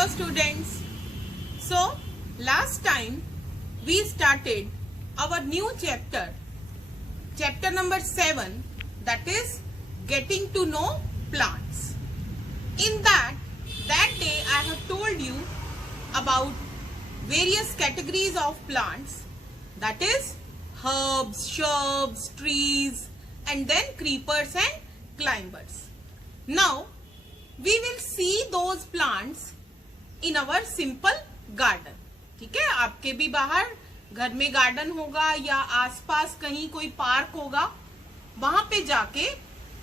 Hello students. So last time we started our new chapter number 7, that is getting to know plants. In that day I have told you about various categories of plants, that is herbs, shrubs, trees, and then creepers and climbers. Now we will see those plants in our simple garden. ठीक है, आपके भी बाहर घर में garden होगा या आसपास कहीं कोई पार्क होगा, वहां पे जाके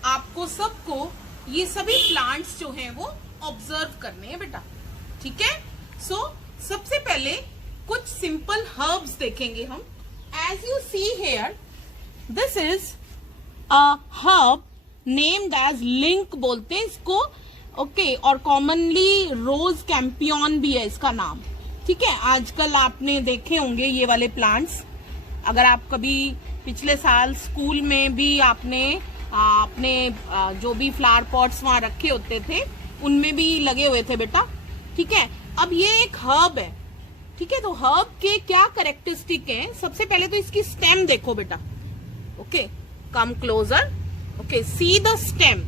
आपको सबको ये सभी प्लांट्स जो हैं वो ऑब्जर्व करने हैं बेटा. ठीक है, सो सबसे पहले कुछ सिंपल हर्ब्स देखेंगे हम. As you see here, this is a herb named as link बोलते हैं इसको. ओके, और कॉमनली रोज कैंपियन भी है इसका नाम. ठीक है, आजकल आपने देखे होंगे ये वाले प्लांट्स. अगर आप कभी पिछले साल स्कूल में भी आपने अपने जो भी फ्लावर पॉट्स वहां रखे होते थे उनमें भी लगे हुए थे बेटा. ठीक है, अब ये एक हर्ब है. ठीक है, तो हर्ब के क्या कैरेक्टरिस्टिक हैं? सबसे पहले तो इसकी स्टेम देखो बेटा. Okay, come closer. Okay, C the stem.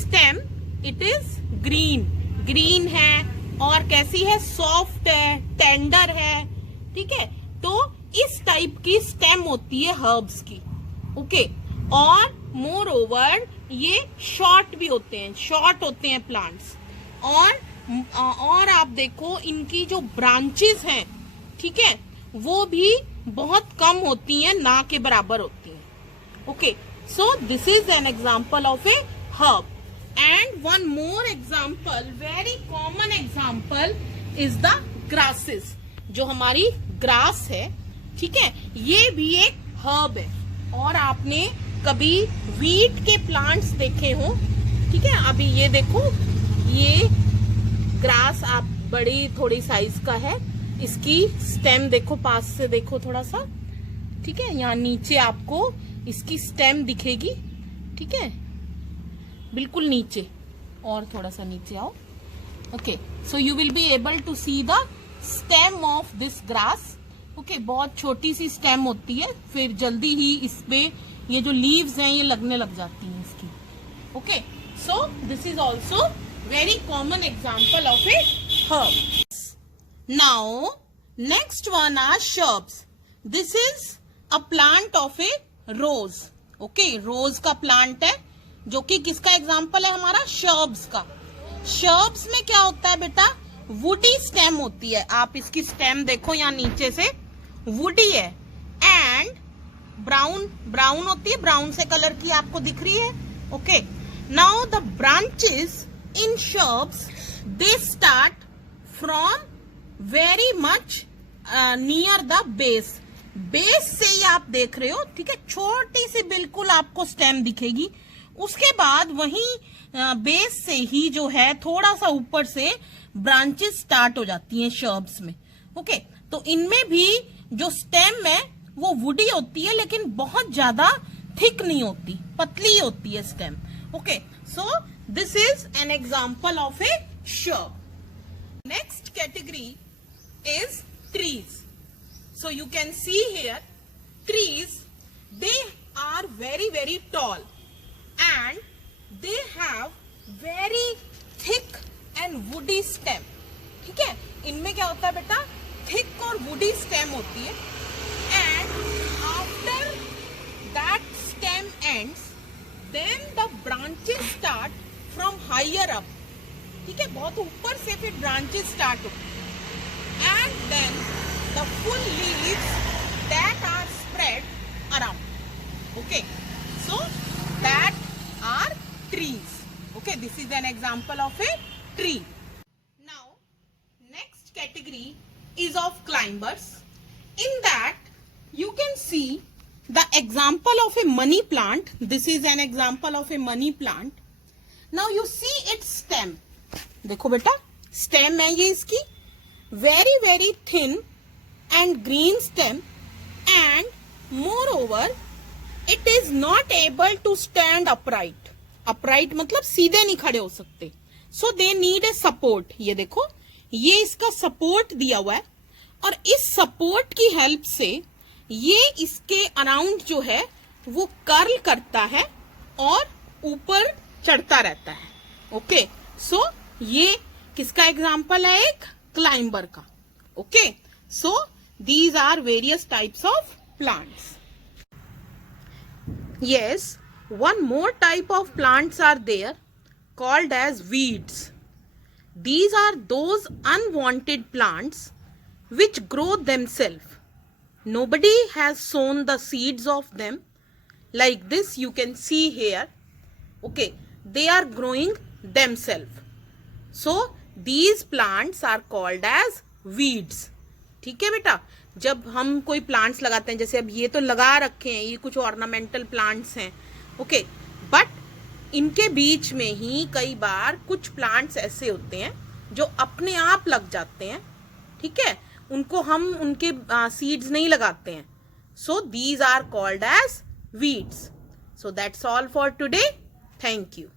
Stem it is green है और कैसी है? सॉफ्ट है, टेंडर है. ठीक है, तो इस टाइप की स्टेम होती है हर्ब्स की. ओके, और मोर ओवर ये शॉर्ट भी होते हैं, शॉर्ट होते हैं प्लांट्स. और आप देखो इनकी जो ब्रांचेस हैं, ठीक है, वो भी बहुत कम होती हैं, ना के बराबर होती हैं. Okay, so this is an example of a herb. And one more example, very common example is the grasses. जो हमारी ग्रास है, ठीक है, ये भी एक हर्ब है. और आपने कभी वीट के प्लांट्स देखे हो? ठीक है, अभी ये देखो, ये ग्रास आप बड़ी थोड़ी साइज का है. इसकी स्टेम देखो, पास से देखो थोड़ा सा. ठीक है, यहाँ नीचे आपको इसकी स्टेम दिखेगी. ठीक है, बिल्कुल नीचे, और थोड़ा सा नीचे आओ. Okay, so you will be able to see the stem of this grass. Okay, बहुत छोटी सी स्टेम होती है, फिर जल्दी ही इसपे ये जो लीव्स हैं ये लगने लग जाती हैं इसकी. Okay, so this is also very common example of a herb. Now next one are shrubs. This is a plant of a rose. Okay, rose का प्लांट है जो कि किसका एग्जाम्पल है? हमारा शर्ब्स का. शर्ब्स में क्या होता है बेटा? वुडी स्टेम होती है. आप इसकी स्टेम देखो, यहाँ नीचे से वुडी है एंड ब्राउन होती है, ब्राउन से कलर की आपको दिख रही है. Okay, now the branches in shrubs they start from very much near the base. Base से ही आप देख रहे हो. ठीक है, छोटी सी बिल्कुल आपको स्टेम दिखेगी. उसके बाद वहीं बेस से ही जो है थोड़ा सा ऊपर से ब्रांचेस स्टार्ट हो जाती हैं शर्ब्स में. ओके, तो इनमें भी जो स्टेम है वो वुडी होती है, लेकिन बहुत ज्यादा थिक नहीं होती, पतली होती है stem. Okay, so this is an example of a shrub. Next category is trees. So you can see here, trees they are very very tall and they have very thick and woody stem. ठीक है, इनमें क्या होता है बेटा? thick और woody stem होती है. and after that stem ends, then the branches start from higher up. ठीक है, बहुत ऊपर से फिर branches start होती है. and then the full leaves that are spread around. Okay, so that are trees. Okay, this is an example of a tree. Now next category is of climbers. In that you can see the example of a money plant. This is an example of a money plant. Now you see its stem. देखो बेटा, stem है ये इसकी, very very thin and green stem, and moreover it is not able to stand upright. upright मतलब सीधे नहीं खड़े हो सकते. So they need a support. ये देखो, ये इसका सपोर्ट दिया हुआ है और इस सपोर्ट की हेल्प से ये इसके अराउंड जो है वो कर्ल करता है और ऊपर चढ़ता रहता है. ओके, सो ये किसका एग्जाम्पल है? एक क्लाइंबर का. Okay, so these are various types of plants. Yes, one more type of plants are there called as weeds. These are those unwanted plants which grow themselves. Nobody has sown the seeds of them. Like this you can see here. Okay, they are growing themselves. So these plants are called as weeds. ठीक है बेटा, जब हम कोई plants लगाते हैं, जैसे अब ये तो लगा रखे हैं, ये कुछ ऑर्नामेंटल प्लांट्स हैं. ओके, बट इनके बीच में ही कई बार कुछ प्लांट्स ऐसे होते हैं जो अपने आप लग जाते हैं. ठीक है, उनको हम उनके सीड्स नहीं लगाते हैं. So these are called as weeds. So that's all for today. Thank you.